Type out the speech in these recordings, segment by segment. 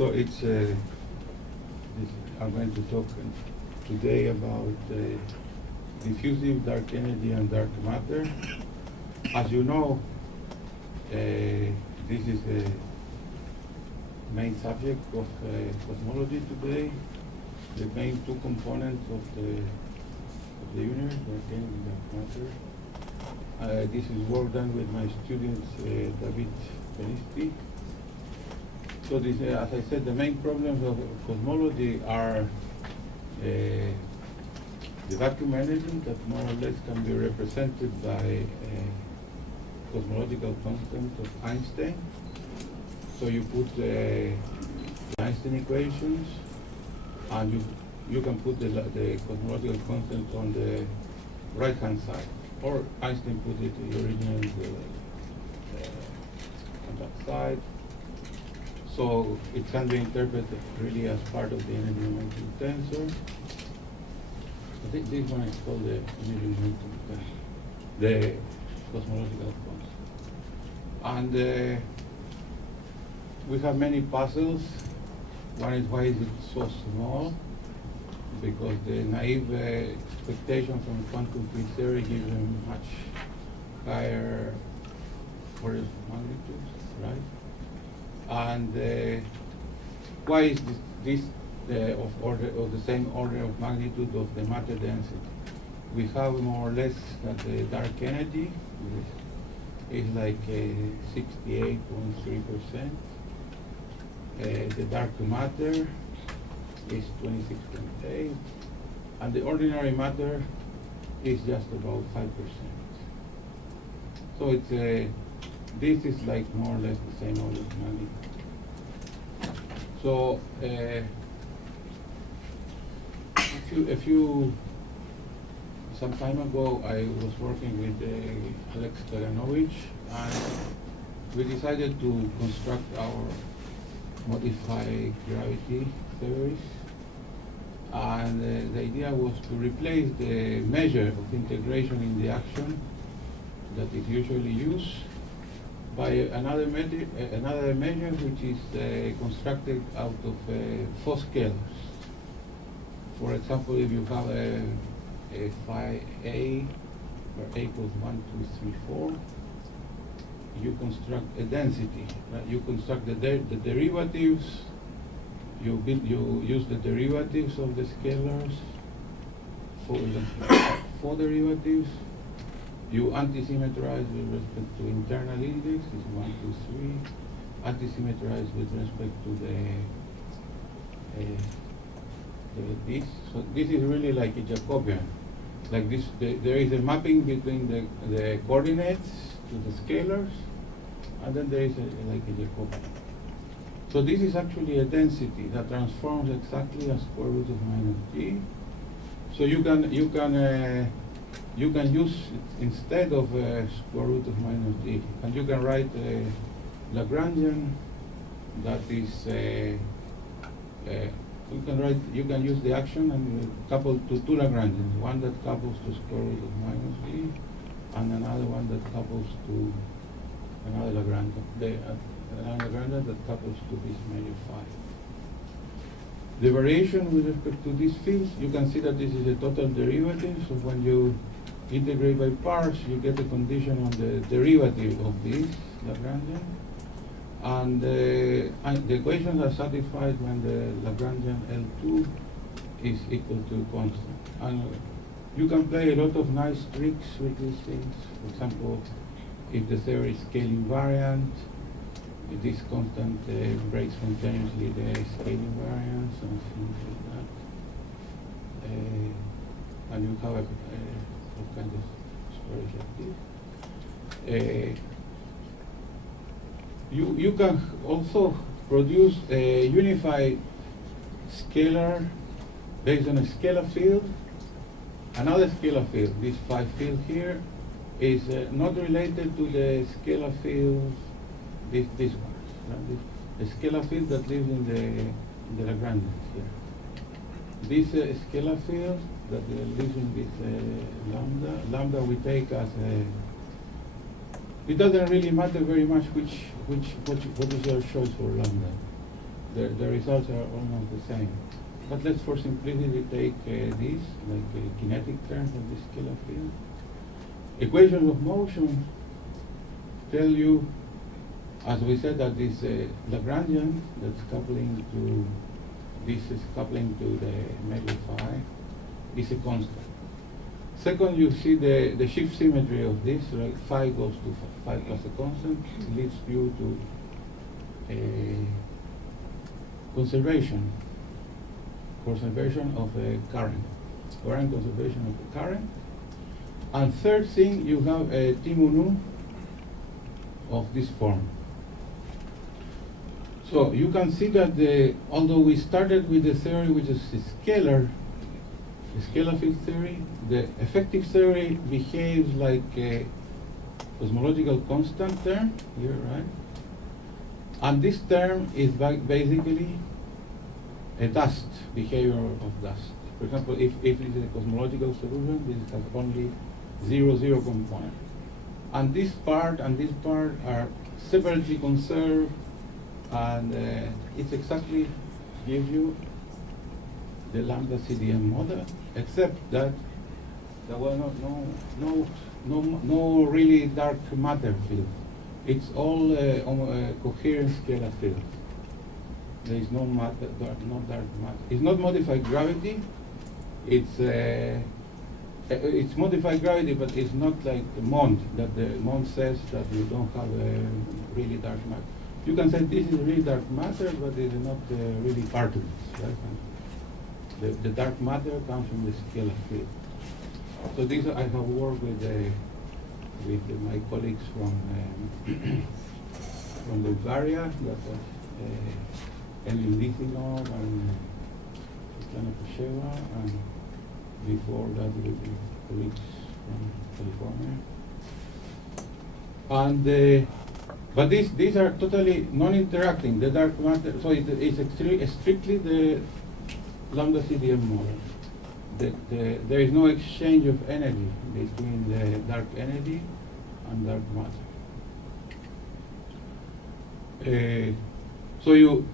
So I'm going to talk today about diffusive dark energy and dark matter. As you know, this is the main subject of cosmology today. The main two components of the universe, dark energy and dark matter. This is work done with my students, David Benisti. So this, as I said, the main problems of cosmology are the vacuum energy that more or less can be represented by cosmological constant of Einstein. So you put the Einstein equations, and you can put the cosmological constant on the right-hand side, or Einstein put it originally on that side. So it can be interpreted really as part of the energy momentum tensor. I think this one is called the energy momentum tensor, the cosmological constant. And we have many puzzles. One is, why is it so small? Because the naive expectation from quantum field theory gives them much higher orders of magnitudes, right? And why is this of the same order of magnitude of the matter density? We have more or less that the dark energy is like 68.3%. The dark matter is 26.8%, and the ordinary matter is just about 5%. So it's this is like more or less the same order of magnitude. So some time ago, I was working with Alex Kaganovich, and we decided to construct our modified gravity theories. And the idea was to replace the measure of integration in the action that is usually used by another measure which is constructed out of four scalars. For example, if you have a phi a, where a equals 1, 2, 3, 4, you construct a density. Right? You construct the derivatives. You use the derivatives of the scalars for the four derivatives. You anti-symmetrize with respect to internal index, is 1, 2, 3. Anti-symmetrize with respect to this. So this is really like a Jacobian. Like this, there is a mapping between the coordinates to the scalars, and then there is like a Jacobian. So this is actually a density that transforms exactly as square root of minus g. So you can use it instead of square root of minus g, and you can write a Lagrangian that is you can use the action and couple to two Lagrangians, one that couples to square root of minus g, and another one that couples to another Lagrangian, another Lagrangian that couples to this measure phi. The variation with respect to these fields, you can see that this is a total derivative. So when you integrate by parts, you get a condition on the derivative of this Lagrangian. And the equations are satisfied when the Lagrangian L2 is equal to constant. And you can play a lot of nice tricks with these things. For example, if the theory is scale invariant, if this constant breaks spontaneously the scale invariance and things like that. And you have all kinds of storage like this. You can also produce a unified scalar based on a scalar field. Another scalar field, this phi field here, is not related to the scalar field, this one. Right? The scalar field that lives in the Lagrangians here. This scalar field that lives in this lambda we take as a It doesn't really matter very much what is your choice for lambda. the results are almost the same. But let's for simplicity take this, like kinetic terms of the scalar field. Equations of motion tell you, as we said, that this Lagrangian that's coupling to, this is coupling to the measure phi, is a constant. Second, you see the shift symmetry of this, right? Phi goes to phi plus a constant, leads you to a conservation of a current conservation of the current. And third thing, you have a T mu nu of this form. So you can see that although we started with the theory which is scalar, the scalar field theory, the effective theory behaves like a cosmological constant term here, right? And this term is basically a dust, behavior of dust. For example, if it is a cosmological solution, this has only 0 component. And this part are separately conserved, and it exactly gives you the lambda CDM model, except that there was no really dark matter field. It's all coherent scalar field. There is no dark matter. It's not modified gravity. It's modified gravity, but it's not like the Mond, that the Mond says that you don't have a really dark matter. You can say this is really dark matter, but it's not really particles, right? The dark matter comes from the scalar field. So this I have worked with my colleagues from Bulgaria, that was Elin Lithinov and Svetlana Kusheva, and before that with the colleagues from California. And but these are totally non-interacting. The dark matter, so it's strictly the lambda CDM model. There is no exchange of energy between the dark energy and dark matter. So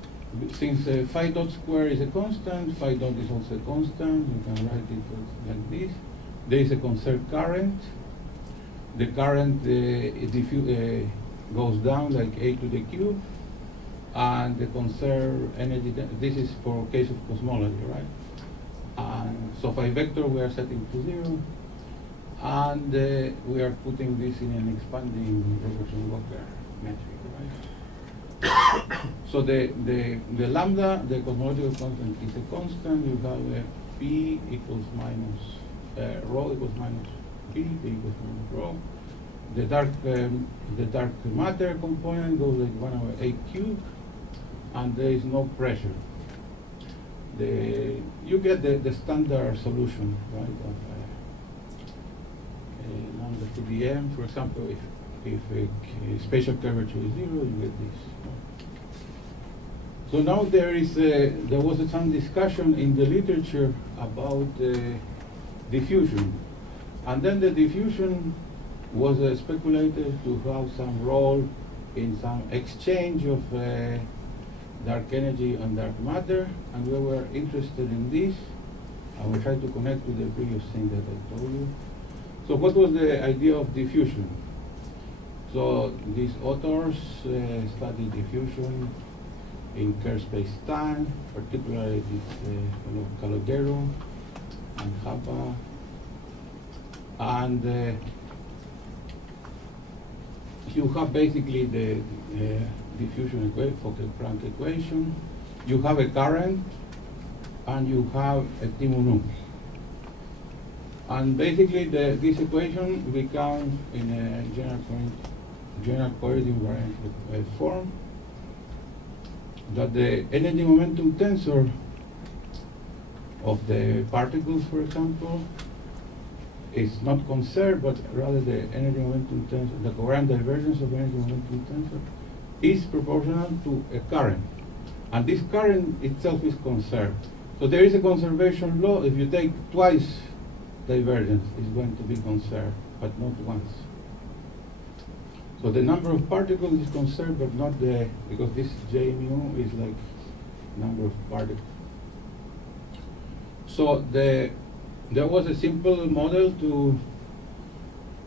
since phi dot square is a constant, phi dot is also a constant, you can write it like this. There is a conserved current. The current goes down like a to the cube, and the conserved energy, this is for case of cosmology, right? And so phi vector we are setting to 0, and we are putting this in an expanding Robertson-Walker metric, right? So the lambda, the cosmological constant, is a constant. You have p equals minus rho equals minus p equals minus rho. The dark matter component goes like 1/8 cubed, and there is no pressure. You get the standard solution, right, of lambda CDM. For example, if spatial curvature is 0, you get this. So now there was some discussion in the literature about diffusion, and then the diffusion was speculated to have some role in some exchange of dark energy and dark matter, and we were interested in this, and we tried to connect with the previous thing that I told you. So what was the idea of diffusion? So these authors studied diffusion in Kerr space-time, particularly this Calogero and Hapa, and you have basically the diffusion equation, Fokker-Planck equation. You have a current, and you have a T mu nu. And basically, this equation becomes in a general coordinate invariant form, that the energy momentum tensor of the particles, for example, is not conserved, but rather the energy momentum tensor, the covariant divergence of energy momentum tensor, is proportional to a current. And this current itself is conserved. So there is a conservation law. If you take twice divergence, it's going to be conserved, but not once. So the number of particles is conserved, but not because this J mu is like number of particles. So there was a simple model to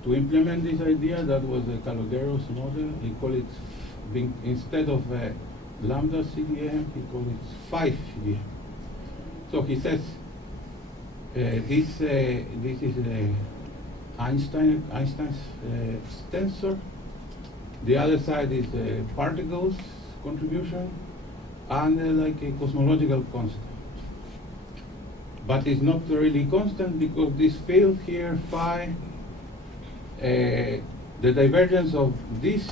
implement this idea. That was the Calogero model. He called it, instead of lambda CDM, he called it 5 CDM. So he says this is Einstein's tensor. The other side is particles contribution and like a cosmological constant. But it's not really constant because this field here, phi, the divergence of this,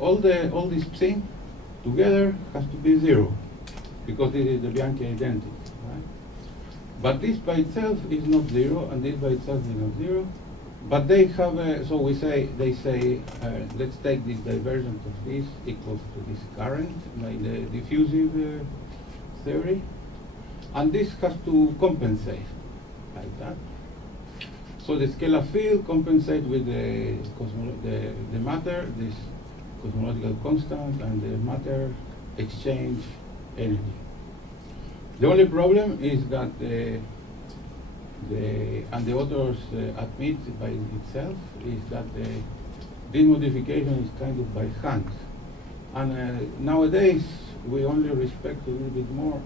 all this thing together has to be 0 because this is the Bianchi identity, right? But this by itself is not 0, and this by itself is not 0. But they have, so they say, let's take this divergence of this equals to this current, like the diffusive theory, and this has to compensate, like that. So the scalar field compensates with the matter, this cosmological constant, and the matter exchange energy. The only problem is that and the authors admit by itself is that this modification is kind of by hand. And nowadays we only respect a little bit more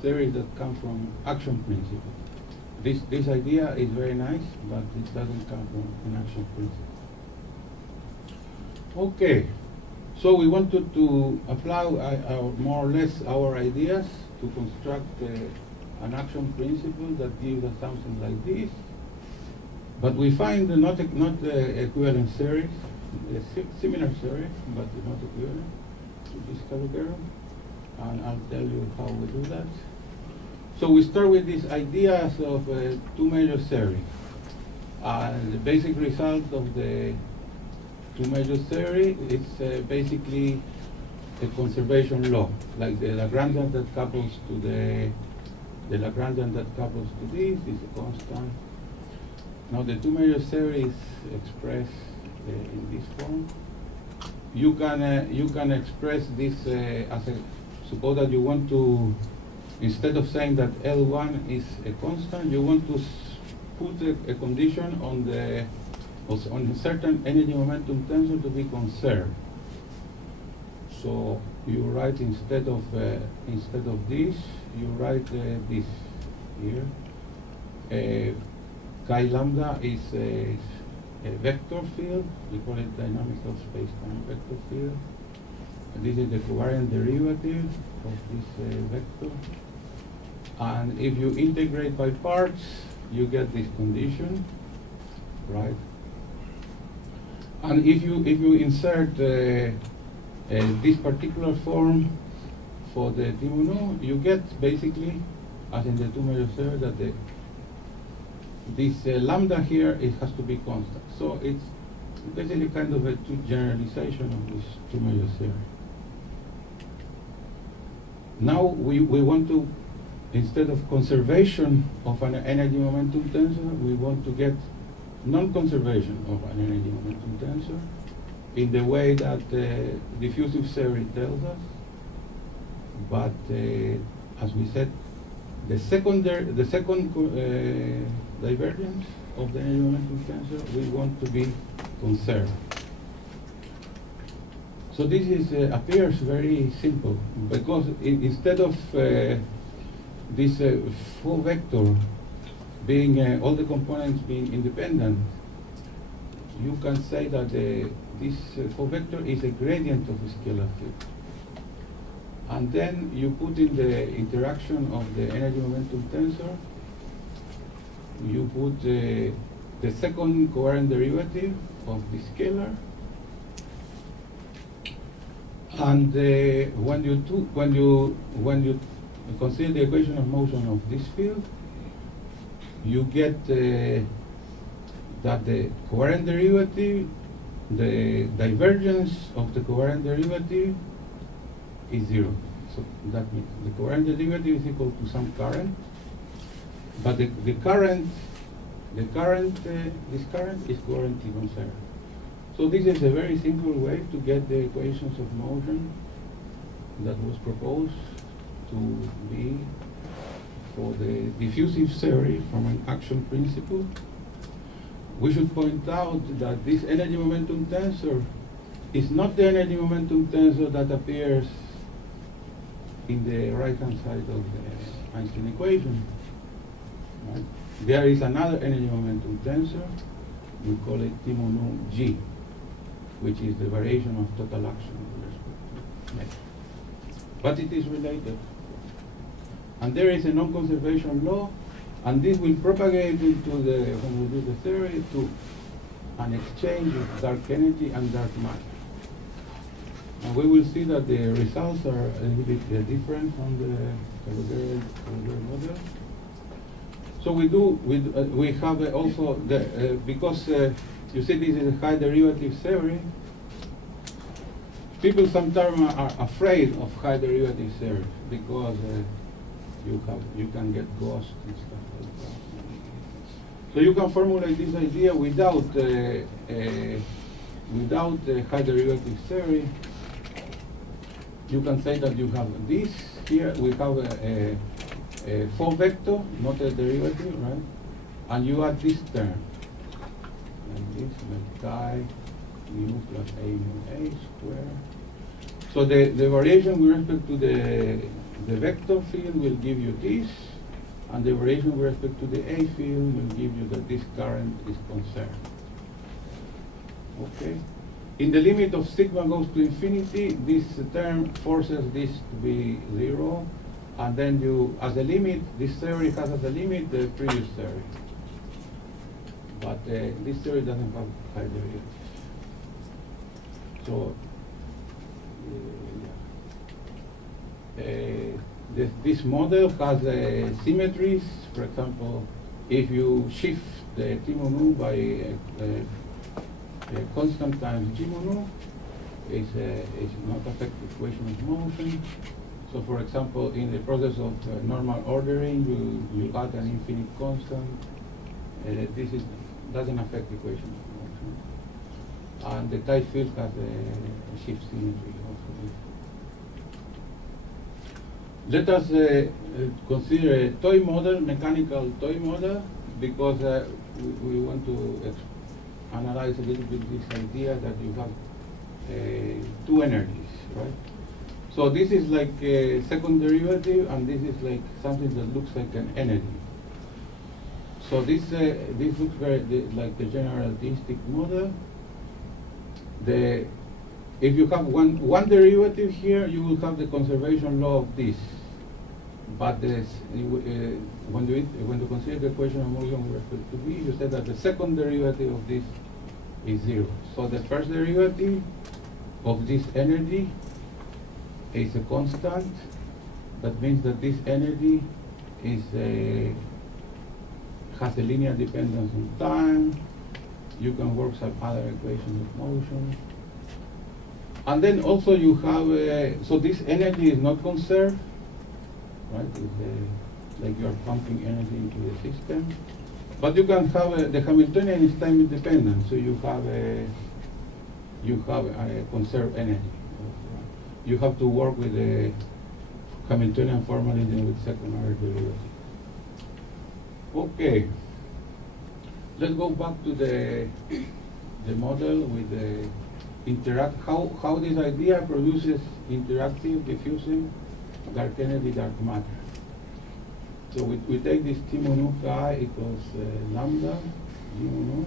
theories that come from action principle. This idea is very nice, but it doesn't come from an action principle. Okay, so we wanted to apply more or less our ideas to construct an action principle that gives us something like this. But we find not equivalent series, similar series, but not equivalent to this Calogero. And I'll tell you how we do that. So we start with these ideas of two major series. The basic result of the two major theory is basically a conservation law, like the Lagrangian that couples to the Lagrangian that couples to this is a constant. Now the two major theory is expressed in this form. You can express this as a, suppose that you want to, instead of saying that L1 is a constant, you want to put a condition on a certain energy momentum tensor to be conserved. So you write instead of this, you write this here. Chi lambda is a vector field. We call it dynamical space-time vector field. And this is the covariant derivative of this vector. And if you integrate by parts, you get this condition, right? And if you insert this particular form for the T1, you get basically, as in the two major theory, that this lambda here, it has to be constant. So it's basically kind of a generalization of this two major theory. Now we want to, instead of conservation of an energy momentum tensor, we want to get non-conservation of an energy momentum tensor in the way that diffusive theory tells us. But as we said, the second divergence of the energy momentum tensor, we want to be conserved. So this is appears very simple because instead of this full vector being all the components being independent, you can say that this full vector is a gradient of a scalar field. And then you put in the interaction of the energy momentum tensor, you put the second covariant derivative of the scalar, and when you consider the equation of motion of this field, you get that the covariant derivative, the divergence of the covariant derivative is 0. So that means the covariant derivative is equal to some current, but this current is covariant T1 So this is a very simple way to get the equations of motion that was proposed to be for the diffusive theory from an action principle. We should point out that this energy momentum tensor is not the energy momentum tensor that appears in the right-hand side of the Einstein equation. Right? There is another energy momentum tensor. We call it T mu nu G, which is the variation of total action with respect to matter. But it is related. And there is a non-conservation law, and this will propagate into the, when we do the theory, to an exchange of dark energy and dark matter. And we will see that the results are a little bit different from the Calogero model. So we have also the because you see this is a high derivative theory. People sometimes are afraid of high derivative theory because you can get ghosts and stuff like that. So you can formulate this idea without high derivative theory. You can say that you have this here. We have a 4 vector, not a derivative, right? And you add this term, like this, like chi mu plus a mu a square. So the variation with respect to the vector field will give you this, and the variation with respect to the A field will give you that this current is conserved. Okay? In the limit of sigma goes to infinity, this term forces this to be 0, and then you, as a limit, this theory has as a limit the previous theory. But this theory doesn't have high derivatives. So, this model has symmetries. For example, if you shift the T mu nu by constant times G mu nu, is not affect the equation of motion. So, for example, in the process of normal ordering, you add an infinite constant. This doesn't affect the equation of motion. And the tight field has a shift symmetry also. Let us consider a toy model, mechanical toy model, because we want to analyze a little bit this idea that you have two energies, right? So this is like a second derivative, and this is like something that looks like an energy. So this looks very like the general relativistic model. If you have one derivative here, you will have the conservation law of this. But when you consider the equation of motion with respect to V, you said that the second derivative of this is 0. So the first derivative of this energy is a constant. That means that this energy has a linear dependence on time. You can work some other equations of motion. And then also you have, so this energy is not conserved, right? It's like you are pumping energy into the system. But you can have, the Hamiltonian is time independent, so you have a conserved energy. You have to work with the Hamiltonian formalism with secondary derivative. Okay. Let's go back to the model with the how this idea produces interactive, diffusing, dark energy, dark matter. So we take this T mu nu chi equals lambda, G mu nu.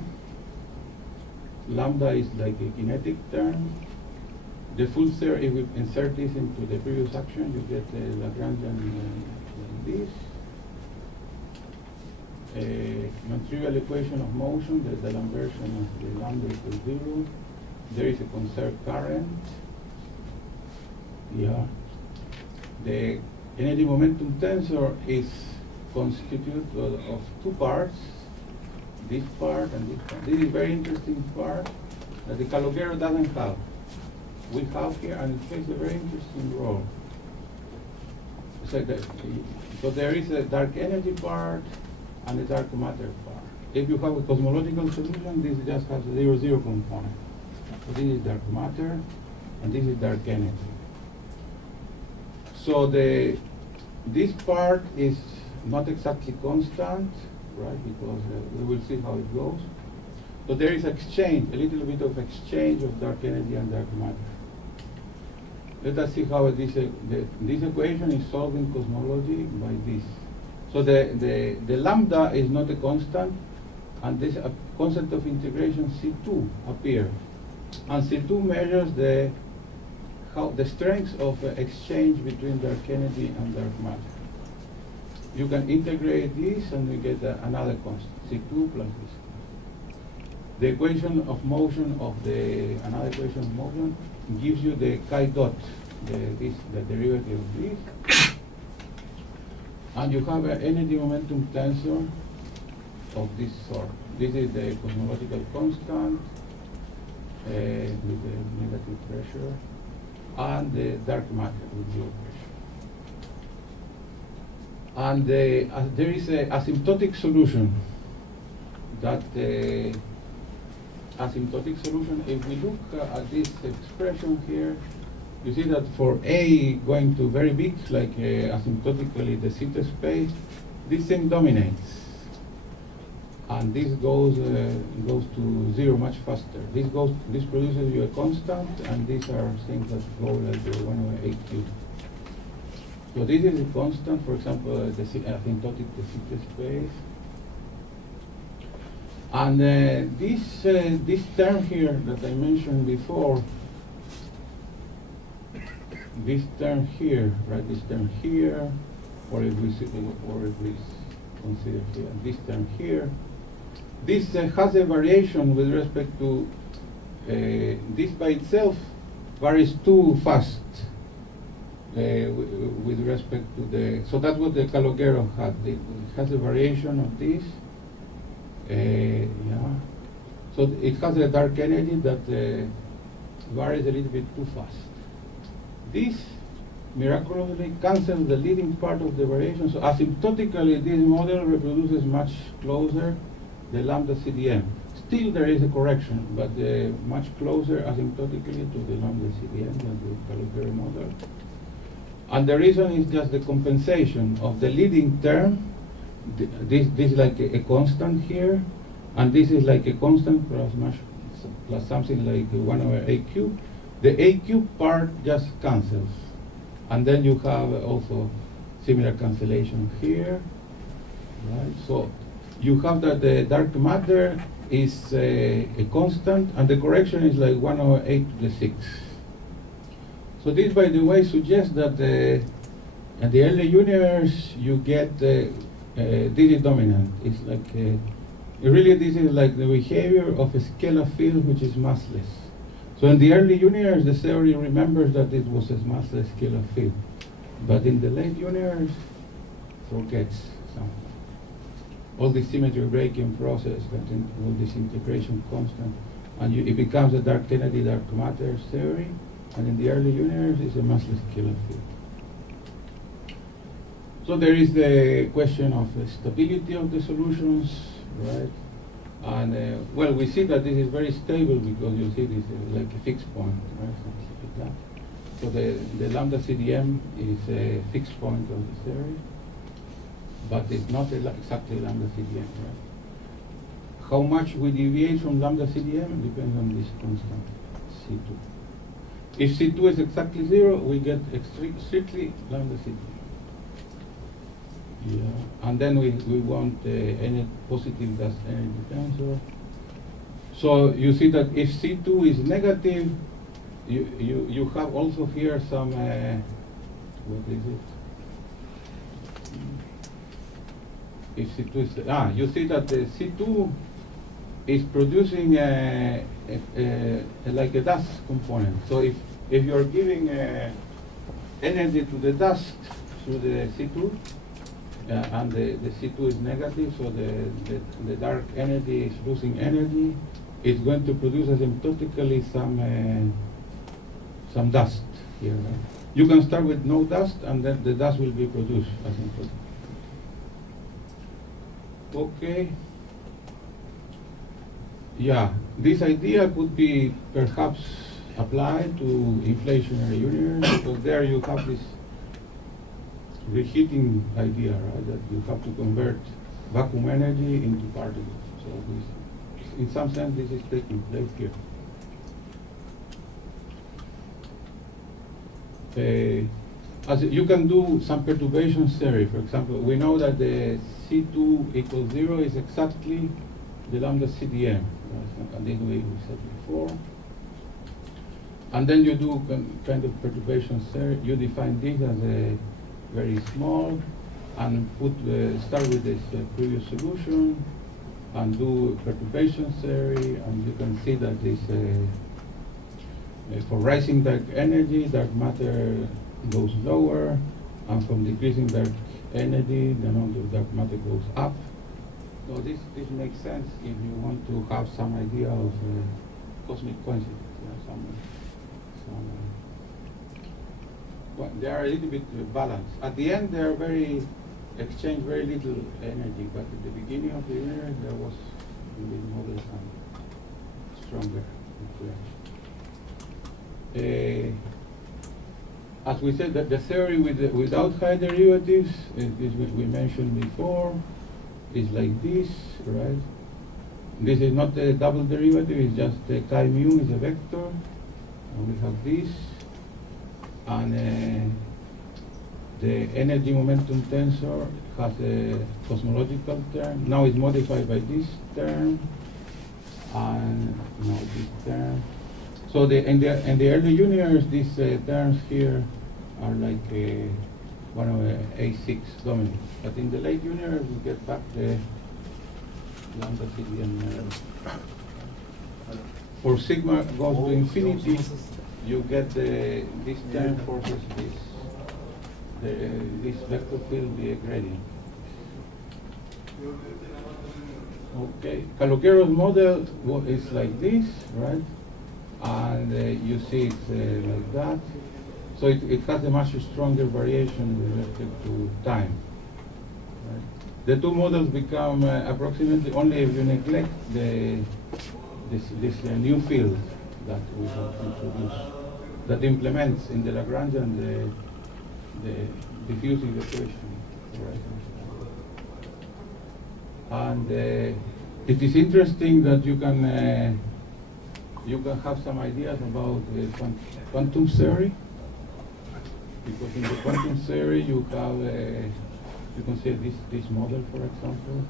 Lambda is like a kinetic term. The full theory, if we insert this into the previous action, you get the Lagrangian like this. A non-trivial equation of motion, the Lambertian of the lambda equals 0. There is a conserved current. Yeah. The energy momentum tensor is constituted of two parts, this part and this part. This is a very interesting part that the Calogero doesn't have. We have here, and it plays a very interesting role. So there is a dark energy part and a dark matter part. If you have a cosmological solution, this just has a 0-0 component. So this is dark matter, and this is dark energy. So this part is not exactly constant, right? Because we will see how it goes. So there is exchange, a little bit of exchange of dark energy and dark matter. Let us see how this equation is solved in cosmology by this. So the lambda is not a constant, and this concept of integration C2 appears. And C2 measures the strength of exchange between dark energy and dark matter. You can integrate this and we get another constant, C2 plus this. The equation of motion of another equation of motion gives you the chi dot, the derivative of this. And you have an energy momentum tensor of this sort. This is the cosmological constant with the negative pressure, and the dark matter with zero pressure. And there is an asymptotic solution. That asymptotic solution, if we look at this expression here, you see that for A going to very big, like asymptotically the theta space, this thing dominates. And this goes to zero much faster. This produces you a constant, and these are things that go like 1/8 cubed. So this is a constant, for example, the asymptotic de Sitter space. And this term here that I mentioned before, this term here, right? This term here, or if we consider here this term here. This has a variation with respect to this by itself varies too fast with respect to the. So that's what the Calogero had. It has a variation of this. Yeah. So it has a dark energy that varies a little bit too fast. This miraculously cancels the leading part of the variation. So asymptotically, this model reproduces much closer the lambda CDM. Still there is a correction, but much closer asymptotically to the lambda CDM than the Calogero model. And the reason is just the compensation of the leading term. This is like a constant here, and this is like a constant plus something like 1/8 cubed. The A cubed part just cancels. And then you have also similar cancellation here, right? So you have that the dark matter is a constant, and the correction is like 1/8 to the 6. So this, by the way, suggests that in the early universe you get this is dominant. It's like really this is like the behavior of a scalar field which is massless. So in the early universe, the theory remembers that it was a massless scalar field, but in the late universe, forgets something. All the symmetry breaking process, all this integration constant, and it becomes a dark energy, dark matter theory, and in the early universe, it's a massless scalar field. So there is the question of the stability of the solutions, right? And well, we see that this is very stable because you see this is like a fixed point, right? Something like that. So the lambda CDM is a fixed point of the theory, but it's not exactly lambda CDM, right? How much we deviate from lambda CDM depends on this constant C2. If C2 is exactly 0, we get strictly lambda CDM. Yeah, and then we want any positive dust energy tensor. So you see that if C2 is negative, you have also here some what is it? If C2 is you see that the C2 is producing like a dust component. So if you're giving energy to the dust through the C2. And the C2 is negative, so the dark energy is losing energy. It's going to produce asymptotically some dust here. Right? You can start with no dust, and then the dust will be produced asymptotically. Okay. Yeah, this idea could be perhaps applied to inflationary universe, because there you have this reheating idea, right? That you have to convert vacuum energy into particles. So this, in some sense, this is taking place here. As you can do some perturbation theory. For example, we know that the C2 equals 0 is exactly the lambda CDM. And this we said before. And then you do kind of perturbation theory. You define this as a very small, and start with this previous solution, and do perturbation theory, and you can see that this for rising dark energy, dark matter goes lower, and from decreasing dark energy, the amount of dark matter goes up. So this makes sense if you want to have some idea of cosmic coincidence. Well, they are a little bit balanced. At the end, they are exchange very little energy, but at the beginning of the universe, there was a little more stronger interaction. As we said, that the theory without high derivatives is what we mentioned before. Is like this, right? This is not a double derivative, it's just chi mu is a vector. And we have this. And the energy momentum tensor has a cosmological term. Now it's modified by this term. And now this term. So in the early universe, these terms here are like one of A6 dominant. But in the late universe, we get back the lambda CDM. For sigma goes to infinity, you get this term forces this vector field be a gradient. Okay, Caloquero's model is like this, right? And you see it's like that. So it has a much stronger variation with respect to time. Right? The two models become approximately only if you neglect this new field that we have introduced that implements in the Lagrangian the diffusing equation. Right? And it is interesting that you can have some ideas about quantum theory, because in the quantum theory you have you can say this model, for example.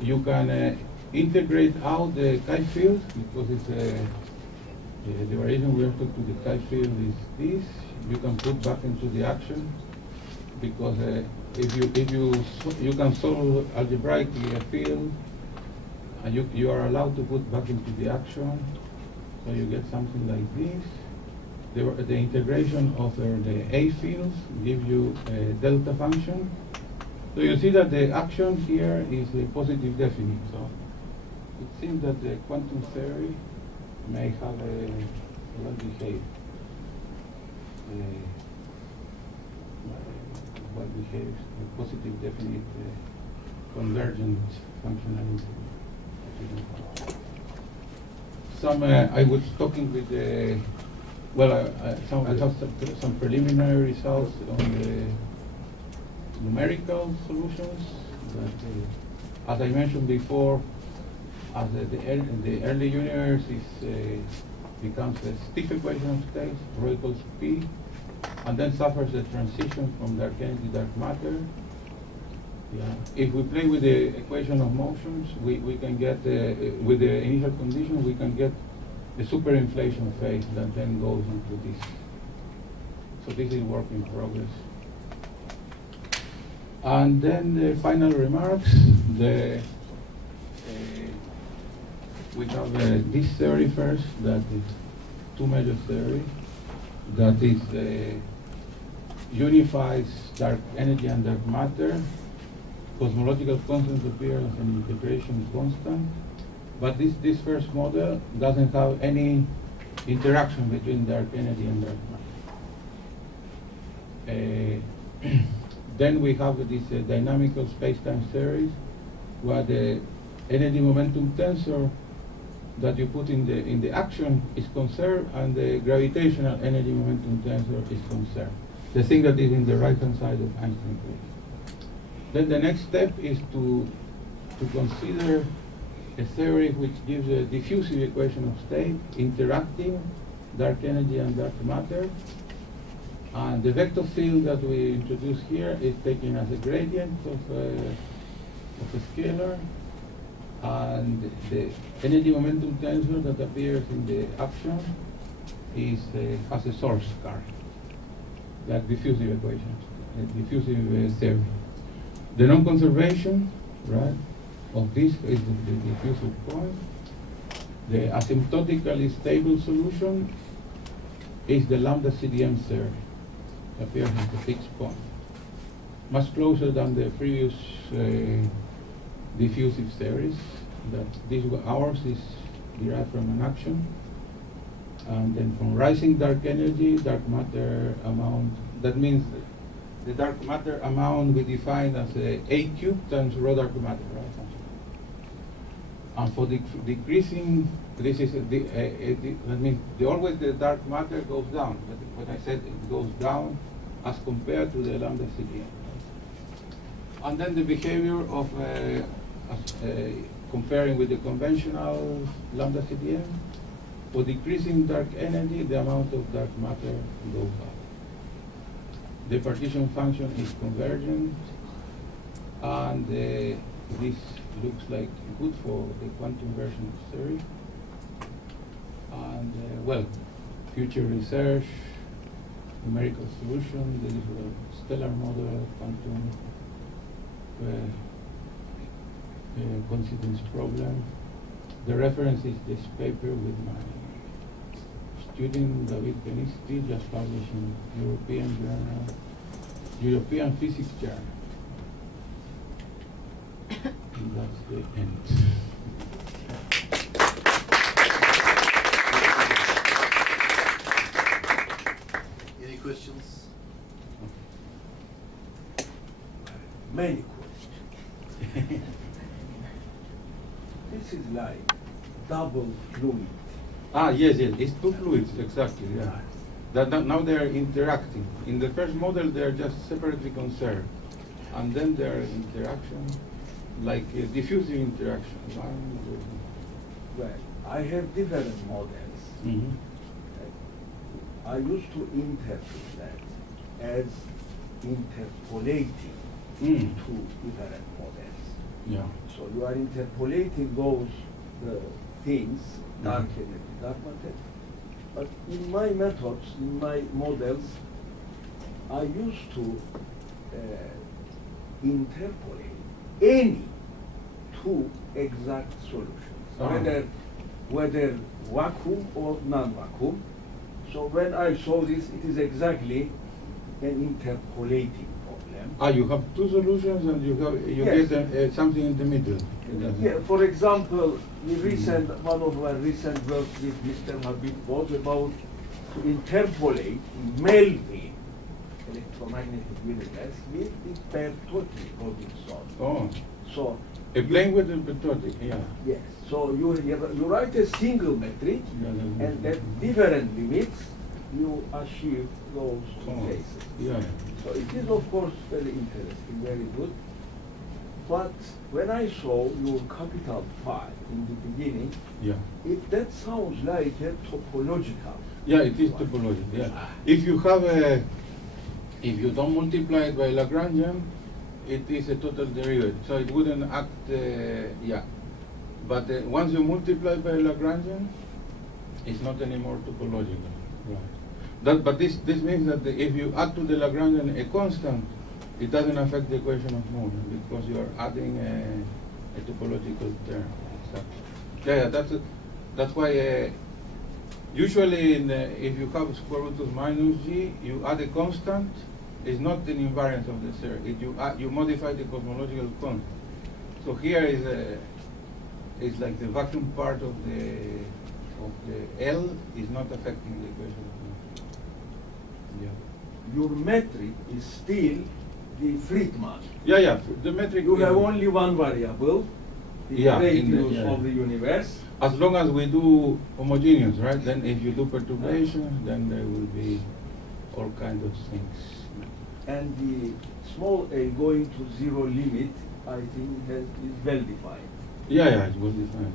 You can integrate out the chi field, because it's the variation with respect to the chi field is this. You can put back into the action, because if you can solve algebraically a field, and you are allowed to put back into the action, so you get something like this. The integration of the A fields give you a delta function. So you see that the action here is a positive definite. So it seems that the quantum theory may have a well-behaved positive definite convergent functionality. I was talking with I have some preliminary results on the numerical solutions. That, as I mentioned before, as the early universe becomes a stiff equation of states, rho equals p, and then suffers a transition from dark energy to dark matter. Yeah. If we play with the equation of motions, we can get, with the initial condition, we can get the superinflation phase that then goes into this. So this is work in progress. And then the final remarks. We have this theory first, that is two-measure theory, that is unifies dark energy and dark matter. Cosmological constant appears as an integration constant, but this first model doesn't have any interaction between dark energy and dark matter. Then we have this dynamical space-time theory, where the energy momentum tensor that you put in the action is conserved, and the gravitational energy momentum tensor is conserved. the thing that is in the right-hand side of Einstein equation. Then the next step is to consider a theory which gives a diffusive equation of state, interacting dark energy and dark matter. And the vector field that we introduce here is taken as a gradient of a scalar. And the energy momentum tensor that appears in the action has a source current, like diffusive equation, diffusive theory. The non-conservation, right, of this is the diffusive point. The asymptotically stable solution is the lambda CDM theory, appears at the fixed point, much closer than the previous diffusive theories. That ours is derived from an action, and then from rising dark energy, dark matter amount. That means the dark matter amount we define as A cubed times rho dark matter, right? And for decreasing, this is that means always the dark matter goes down. But when I said it goes down as compared to the lambda CDM. And then the behavior of comparing with the conventional lambda CDM, for decreasing dark energy, the amount of dark matter goes up. The partition function is convergent, and this looks like good for the quantum version of theory. And well, future research, numerical solution, there is a stellar model, quantum coincidence problem. The reference is this paper with my student David Benisti, just published in European Physics Journal. And that's the end. Any questions? Many questions. This is like double fluid. Yes, it's two fluids, exactly, yeah. Now they are interacting. In the first model, they are just separately conserved. And then there are interaction, like a diffusive interaction. Well, I have different models. Mm-hmm. I used to interpret that as interpolating two different models. Yeah. So you are interpolating those things, dark energy, dark matter. But in my methods, in my models, I used to interpolate any two exact solutions, whether vacuum or non-vacuum. So when I saw this, it is exactly an interpolating problem. You have two solutions and you Yes. get something in the middle. Yeah, for example, one of my recent work with Mr. Habib was about to interpolate Melvin electromagnetic universe with the Bertozzi Robinson. Oh, So a plane with the Bertozzi, yeah. yes, so you write a single metric, and at different limits you achieve those cases. Yeah. So it is of course very interesting, very good. But when I saw your capital phi in the beginning, Yeah. that sounds like a topological. Yeah, it is topological. Yeah. If you don't multiply it by Lagrangian, it is a total derivative. So it wouldn't act. Yeah. But once you multiply by Lagrangian, it's not anymore topological. Right. But this means that if you add to the Lagrangian a constant, it doesn't affect the equation of motion because you are adding a topological term. Exactly. Yeah, that's why usually if you have square root of minus g, you add a constant. It's not an invariance of the theory. You modify the cosmological constant. So here is like the vacuum part of the L is not affecting the equation of motion. Yeah. Your metric is still the Friedman. Yeah. The metric. You have only one variable, the radius yeah. of the universe. As long as we do homogeneous, right? Then if you do perturbation, then there will be all kinds of things. And the small a going to zero limit, I think, is well defined. Yeah, it was defined.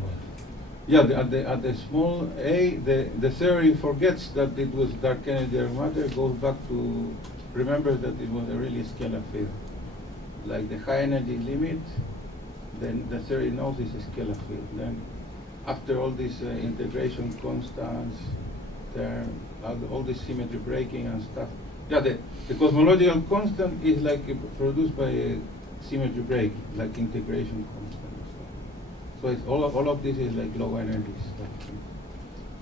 Yeah, at the small a, the theory forgets that it was dark energy dark matter, goes back to, remembers that it was a really scalar field. Like the high energy limit, then the theory knows it's a scalar field. Then after all these integration constants, there all this symmetry breaking and stuff. Yeah, the cosmological constant is like produced by a symmetry break, like integration constant. So it's all of this is like low energy stuff.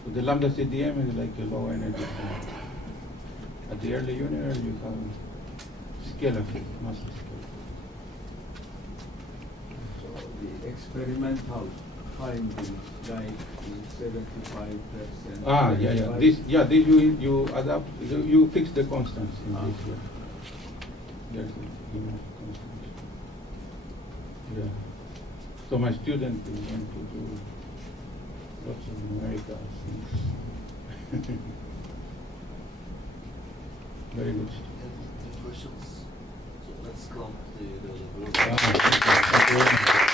So the lambda CDM is like a low energy stuff. At the early universe you have scalar field, massive scalar. So the experimental findings, like 75%. Yeah. This you adapt. You fix the constants in this. Yeah. There's constants. Yeah. So my student is going to do lots of numerical things. Very good. Any questions? So let's come to the Thank you very much.